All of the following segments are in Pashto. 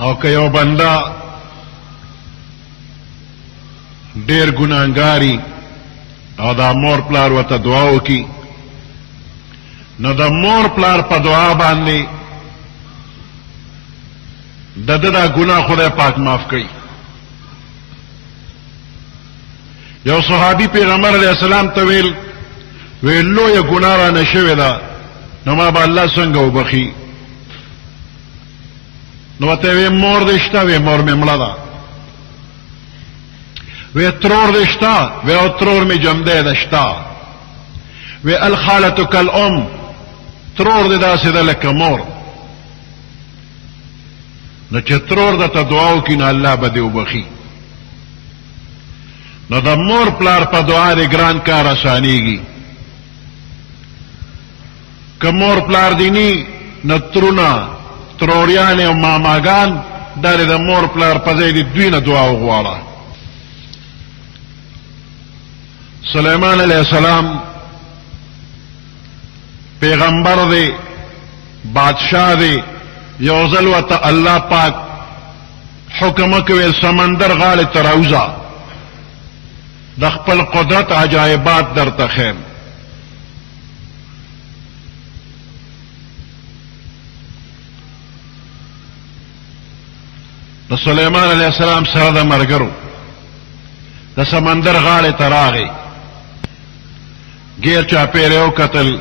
او که یو بنده ډیر ګناهګاري او دا مور پلار ورته دعا وکړي نو د مور پلار په دعا باندې د ده دا ګناه خدای پاک معاف کوي. یو صحابي پیغمبر علیه السلام ته ویل لویه ګناه رانه شوې ده نو ما به الله څنګه وبخي؟ نو ورته وی مور دې شته؟ وی مور مې مړه ده. وی ترور دې شته؟ وی او ترور مې جمدی ده شته. وی الخالة کالام، ترور دې داسې ده لکه مور. نو چې ترور درته دعا وکړي نو الله به دې وبخي. نو د مور پلار په دعا دې ګران کار اسانېږي. که مور پلار دې نی نو ترونه تروریانې او ماماګان دا د مور پلار په ځای دې دوی نه دعا وغواړه. سلیمان علیه السلام پیغمبر دی، بادشاہ دی. یو ځل ورته الله پاک حکم وکړ سمندر غاړې ته راوځه، د خپل قدرت عجایبات درته ښیم. د سلیمان علیه السلام سره د ملګرو د سمندر غاړې ته راغی، غیر چاپېره یې وکتل،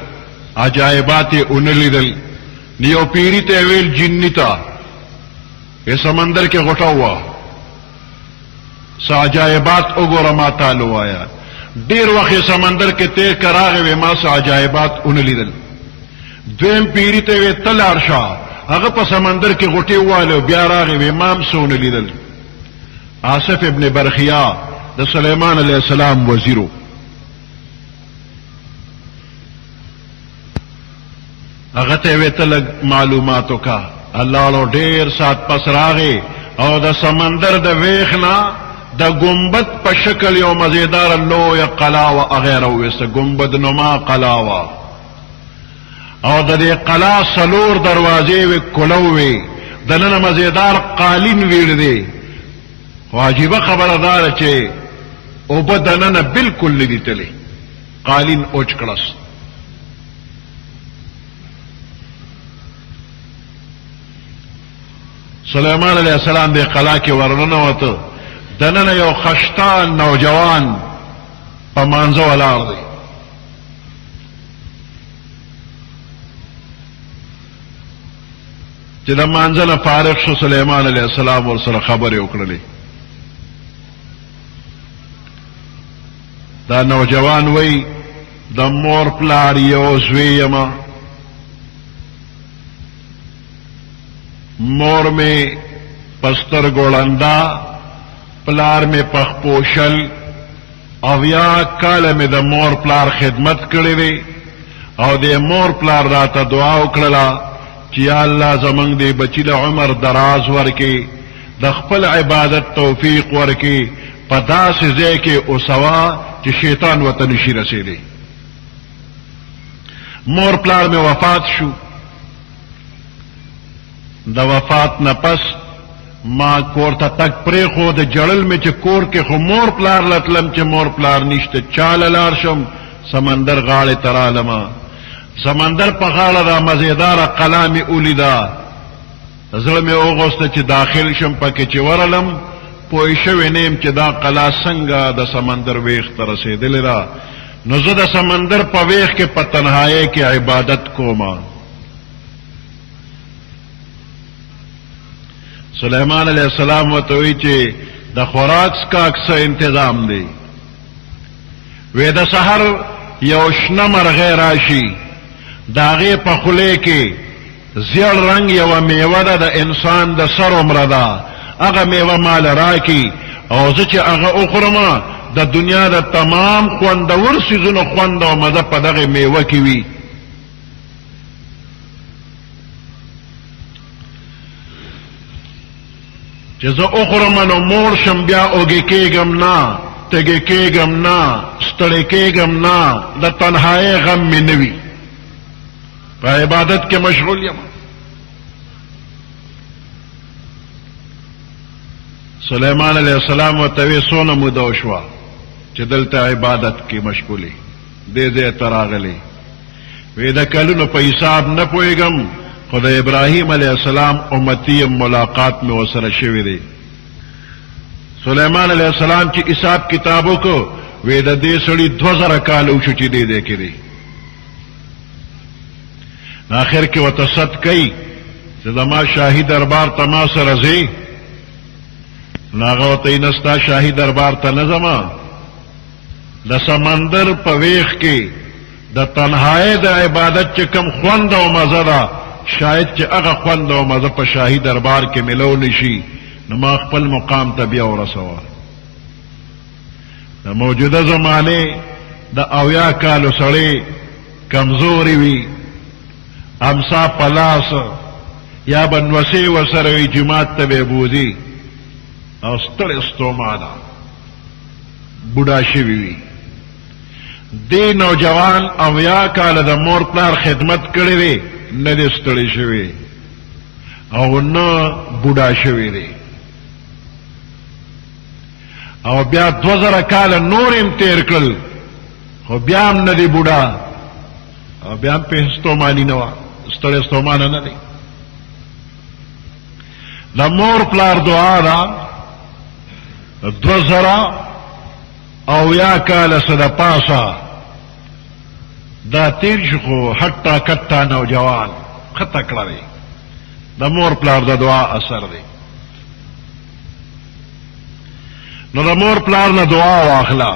عجایبات یې ونه لیدل. نو یو پیري ته یې ویل جني ته یې سمندر کې غوټه ووه، څه عجایبات وګوره ما تاله ووایه. ډېر وخت یې سمندر کې تیر که راغی وی ما څه عجایبات ونه لیدل. دویم پیري ته یې وی ته لاړ شه، هغه په سمندر کې غوټې وواله بیا راغی وی ما هم څه ونه لیدل. آصف ابن برخیا د سلیمان علیه السلام وزیرو. هغه ته وی ته لږ معلومات وکړه. الله واړو ډېر ساعت پس راغی او د سمندر د ویښ نه د ګنبد په شکل یو مزیدار لویه قلا وه هغه یې راوویسته، ګنبد نما قلا وه. او د دې قلا څلور دروازې وې، کلو وې، دننه مزیدار قالین ویړ دی. خو عجیبه خبره دا ده چې اوبه دننه بلکل نه دي تللی، قالین اوچ کړس. سلیمان علیه السلام دې قلا کې ورننوته، دننه یو خشتان نوجوان په مانځه ولاړ دی. چې د مانځه نه فارغ شو سلیمان علیه السلام ورسره خبرې وکړلې. دا نوجوان وی د مور پلار یو زوی یمه، مور میں پستر گولندا، پلار میں پخ پوشل، اویا کال میں د مور پلار خدمت کړې وی او د مور پلار راته دعا وکړه چې یا الله زمنګ دې بچی له عمر دراز ورکې، د خپل عبادت توفیق ورکې، په داسې ځای کې اوسوا چې شیطان ورته نشي رسېدی. مور پلار میں وفات شو. د وفات نه پس ما کور ته تک پرېښود، جړل مې چې کور کې خو مور پلار لتلم چې مور پلار نشته، چاله لاړ شم سمندر غاړې ته رالمه. سمندر په غاړه دا مزیداره قلا مې ولیده، زړه مې وغوسته چې داخل شم پکې. چې ورلم پوه شوی نه یم چې دا قلا څنګه د سمندر ویښ ته رسېدلې ده. نو زه د سمندر په ویښ کې په تنهایۍ کې عبادت کومه. سلیمان علیہ السلام وتوی چې د خوراک څښاک څه انتظام دی. وی د سحر یو شنه مرغۍ راشي، د هغې په خولې کې زیړ رنګ یوه میوه ده، د انسان د سر عمره ده. هغه میوه مال راکي او زه چې هغه وخورم د دنیا د تمام خوندور څیزونو خوند او مزه په دغې میوه کې وي. چې زه وخورم نو موړ شم، بیا اوږې کېږم نه، تږې کېږم نه، ستړی کېږم نه، د تنهایۍ غم مې نه وي، په عبادت کې مشغول یم. سلیمان علیہ السلام و توی سونه موده وشوه چې دلته عبادت کې مشغولې دې ځای ته راغلې وی د کلونو په حساب نه پوهېږم خو د ابراهیم علیہ السلام امتی ملاقات میں وسره شوی دی سلیمان علیہ السلام چې حساب کتابو کو وی د دې سړي 2000 کال وشو چې دې دې کړي آخر کې وته صد کوي چې زما شاهي دربار ته ما سره ځي ناغه وته نستا شاهي دربار ته نه ځما د سمندر په ویخ کې د تنهایی د عبادت چې کم خوند او مزه ده شاید چې هغه خوند او مزه په شاهي دربار کې ملو نشي نو ما خپل مقام ته بیا ورسوه د موجوده زمانه د اویا کالو سړی کمزوري وي امسا پلاس یا بنوسی ورسره وي جماعت ته به بوځي او ستړی ستومانه بوډا شوي وي دی نوجوان اویا کاله د مور پلار خدمت کړی دی نه دی ستړی شوی او نه بوډا شوی دی او بیا 2000 کاله نور هم تیر کړل خو بیا هم نه دی بوډا او بیا هم په ستومانی نه وه ستړی ستومانه نه دی د مور پلار دعا ده 2000 اویا کاله څه د پاسه دا تیر شو خو حتی کتا نوجوان خطا کړه دی د مور پلار د دعا اثر دی نو د مور پلار نه دعا واخله